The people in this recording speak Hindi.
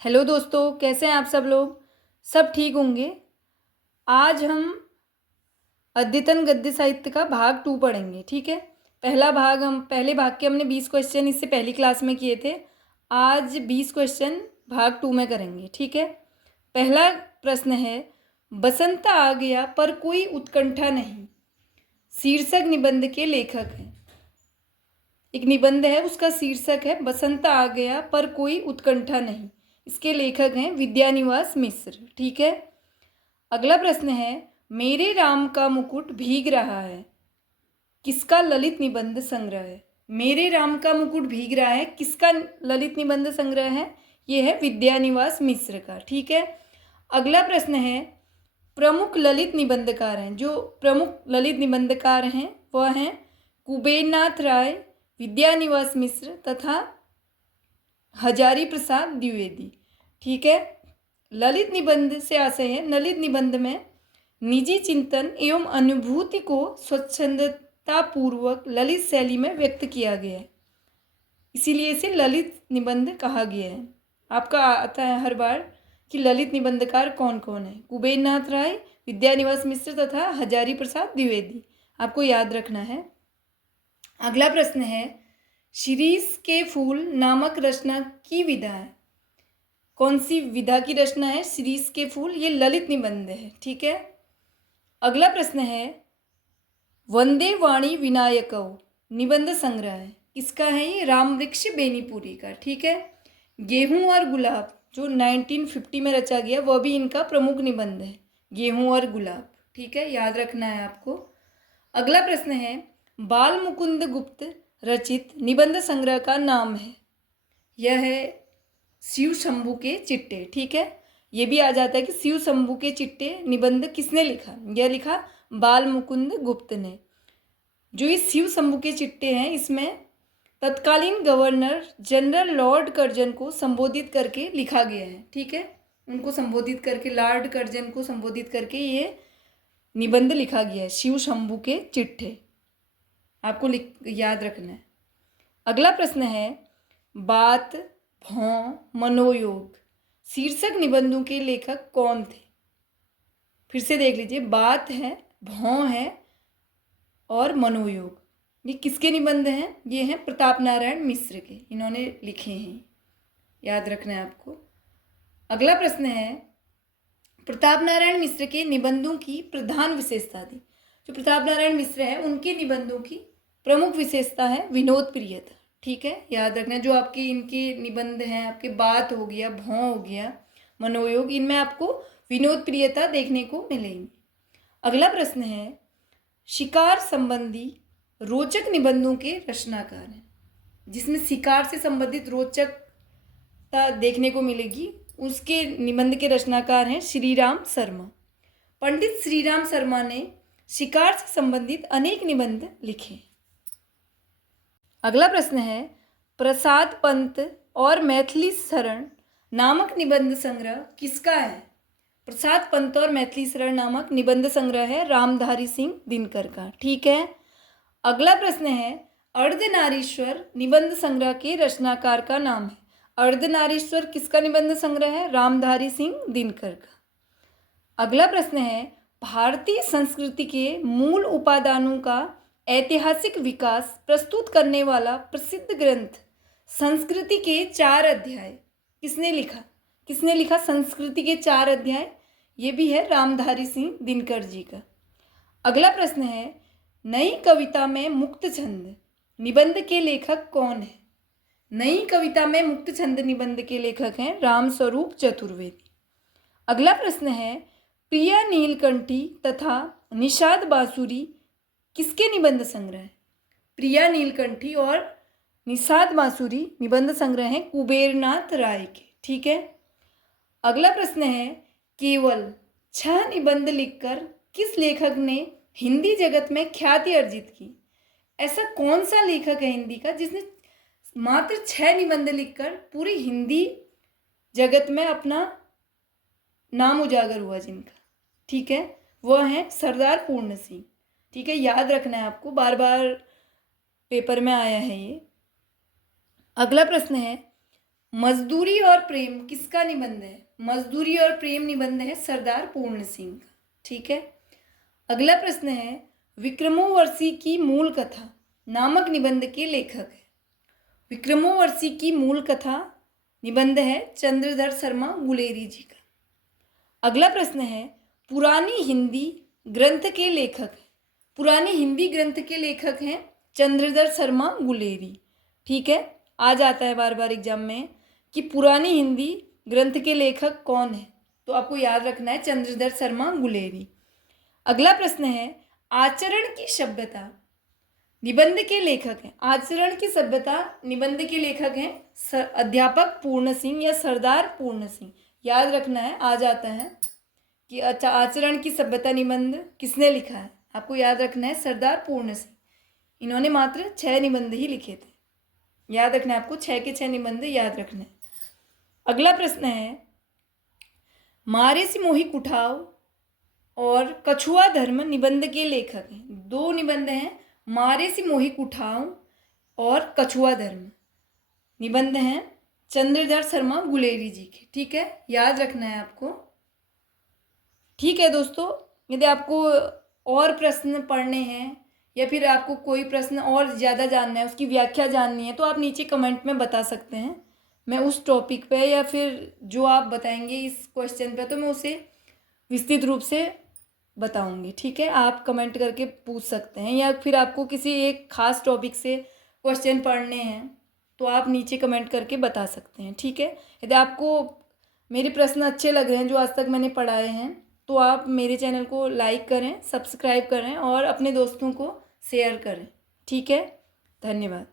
हेलो दोस्तों, कैसे हैं आप सब लोग। सब ठीक होंगे। आज हम अद्यतन गद्य साहित्य का भाग 2 पढ़ेंगे। ठीक है, पहले भाग के हमने 20 क्वेश्चन इससे पहली क्लास में किए थे। आज 20 क्वेश्चन भाग 2 में करेंगे। ठीक है, पहला प्रश्न है, बसंत आ गया पर कोई उत्कंठा नहीं, शीर्षक निबंध के लेखक हैं। एक निबंध है, उसका शीर्षक है बसंत आ गया पर कोई उत्कंठा नहीं। इसके लेखक हैं विद्यानिवास मिश्र। ठीक है, अगला प्रश्न है, मेरे राम का मुकुट भीग रहा है, किसका ललित निबंध संग्रह है। मेरे राम का मुकुट भीग रहा है, किसका ललित निबंध संग्रह है। ये है विद्यानिवास मिश्र का। ठीक है, अगला प्रश्न है, प्रमुख ललित निबंधकार हैं। जो प्रमुख ललित निबंधकार हैं वह हैं कुबेरनाथ राय, विद्यानिवास मिश्र तथा हजारी प्रसाद द्विवेदी। ठीक है, ललित निबंध से आशय है, ललित निबंध में निजी चिंतन एवं अनुभूति को स्वच्छंदतापूर्वक ललित शैली में व्यक्त किया गया है, इसीलिए इसे ललित निबंध कहा गया है। आपका आता है हर बार कि ललित निबंधकार कौन कौन है, कुबेरनाथ राय, विद्यानिवास मिश्र तथा हजारी प्रसाद द्विवेदी, आपको याद रखना है। अगला प्रश्न है, शिरीष के फूल नामक रचना की विधा है। कौन सी विधा की रचना है शिरीष के फूल, ये ललित निबंध है। ठीक है, अगला प्रश्न है, वंदे वाणी विनायकौ निबंध संग्रह है, किसका है ये, रामवृक्ष बेनीपुरी का। ठीक है, गेहूं और गुलाब जो 1950 में रचा गया वह भी इनका प्रमुख निबंध है, गेहूं और गुलाब। ठीक है, याद रखना है आपको। अगला प्रश्न है, बाल मुकुंद गुप्त रचित निबंध संग्रह का नाम है। यह है शिव शंभू के चिट्टे। ठीक है, ये भी आ जाता है कि शिव शंभू के चिट्टे निबंध किसने लिखा, यह लिखा बाल मुकुंद गुप्त ने। जो ये शिव शंभू के चिट्टे हैं, इसमें तत्कालीन गवर्नर जनरल लॉर्ड कर्जन को संबोधित करके लिखा गया है। ठीक है, उनको संबोधित करके, लॉर्ड कर्जन को संबोधित करके ये निबंध लिखा गया है, शिव शंभू के चिट्ठे, आपको याद रखना है। अगला प्रश्न है, बात भौं मनोयोग शीर्षक निबंधों के लेखक कौन थे। फिर से देख लीजिए, बात है, भौं है और मनोयोग, ये किसके निबंध हैं, ये हैं प्रताप नारायण मिश्र के, इन्होंने लिखे हैं, याद रखना है आपको। अगला प्रश्न है, प्रताप नारायण मिश्र के निबंधों की प्रधान विशेषता थी। जो प्रताप नारायण मिश्र है उनके निबंधों की प्रमुख विशेषता है विनोद प्रियता। ठीक है, याद रखना, जो आपके इनके निबंध हैं, आपके बात हो गया, भौं हो गया, मनोयोग, इनमें आपको विनोद प्रियता देखने को मिलेगी। अगला प्रश्न है, शिकार संबंधी रोचक निबंधों के रचनाकार हैं। जिसमें शिकार से संबंधित रोचकता देखने को मिलेगी, उसके निबंध के रचनाकार हैं श्रीराम शर्मा। पंडित श्रीराम शर्मा ने शिकार से संबंधित अनेक निबंध लिखे। अगला प्रश्न है, प्रसाद पंत और मैथिली शरण नामक निबंध संग्रह किसका है। प्रसाद पंत और मैथिली शरण नामक निबंध संग्रह है रामधारी सिंह दिनकर का। ठीक है, अगला प्रश्न है, अर्धनारीश्वर निबंध संग्रह के रचनाकार का नाम है। अर्धनारीश्वर किसका निबंध संग्रह है, रामधारी सिंह दिनकर का। अगला प्रश्न है, भारतीय संस्कृति के मूल उपादानों का ऐतिहासिक विकास प्रस्तुत करने वाला प्रसिद्ध ग्रंथ संस्कृति के 4 अध्याय किसने लिखा। किसने लिखा संस्कृति के 4 अध्याय, ये भी है रामधारी सिंह दिनकर जी का। अगला प्रश्न है, नई कविता में मुक्त छंद निबंध के लेखक कौन है। नई कविता में मुक्त छंद निबंध के लेखक हैं रामस्वरूप चतुर्वेदी। अगला प्रश्न है, प्रिया नीलकंठी तथा निषाद बांसुरी किसके निबंध संग्रह है। प्रिया नीलकंठी और निषाद बांसुरी निबंध संग्रह हैं कुबेरनाथ राय के। ठीक है, अगला प्रश्न है, केवल 6 निबंध लिखकर किस लेखक ने हिंदी जगत में ख्याति अर्जित की। ऐसा कौन सा लेखक है हिंदी का जिसने मात्र 6 निबंध लिखकर पूरी हिंदी जगत में अपना नाम उजागर हुआ जिनका। ठीक है, वह है सरदार पूर्ण सिंह। ठीक है, याद रखना है आपको, बार बार पेपर में आया है ये। अगला प्रश्न है, मजदूरी और प्रेम किसका निबंध है? मजदूरी और प्रेम निबंध है सरदार पूर्ण सिंह का। ठीक है। अगला प्रश्न है, विक्रमोर्वशी की मूल कथा नामक निबंध के लेखक है। विक्रमोर्वशी की मूल कथा निबंध है चंद्रधर शर्मा गुलेरी जी का। अगला प्रश्न है, पुरानी हिंदी ग्रंथ के लेखक है। पुरानी हिंदी ग्रंथ के लेखक हैं चंद्रधर शर्मा गुलेरी। ठीक है। आ जाता है बार बार एग्जाम में कि पुरानी हिंदी ग्रंथ के लेखक कौन है, तो आपको याद रखना है चंद्रधर शर्मा गुलेरी। अगला प्रश्न है, आचरण की सभ्यता निबंध के लेखक हैं। आचरण की सभ्यता निबंध के लेखक हैं अध्यापक पूर्ण सिंह या सरदार पूर्ण सिंह। याद रखना है, आ जाता है कि अच्छा आचरण की सभ्यता निबंध किसने लिखा है, आपको याद रखना है सरदार पूर्ण सिंह। इन्होंने मात्र 6 निबंध ही लिखे थे। याद रखना है आपको, 6 के 6 निबंध याद रखना है। अगला प्रश्न है, मारे से मोही कुठाव और कछुआ धर्म निबंध के लेखक हैं। 2 निबंध हैं, मारे से मोही कुठाव और कछुआ धर्म निबंध हैं चंद्रधर शर्मा गुलेरी जी के। ठीक है, याद रखना है आपको। ठीक है दोस्तों, यदि आपको और प्रश्न पढ़ने हैं या फिर आपको कोई प्रश्न और ज़्यादा जानना है, उसकी व्याख्या जाननी है, तो आप नीचे कमेंट में बता सकते हैं। मैं उस टॉपिक पे या फिर जो आप बताएंगे इस क्वेश्चन पे, तो मैं उसे विस्तृत रूप से बताऊंगी। ठीक है, आप कमेंट करके पूछ सकते हैं, या फिर आपको किसी एक खास टॉपिक से क्वेश्चन पढ़ने हैं तो आप नीचे कमेंट करके बता सकते हैं। ठीक है, यदि आपको मेरे प्रश्न अच्छे लग रहे हैं जो आज तक मैंने पढ़ाए हैं, तो आप मेरे चैनल को लाइक करें, सब्सक्राइब करें और अपने दोस्तों को शेयर करें। ठीक है, धन्यवाद।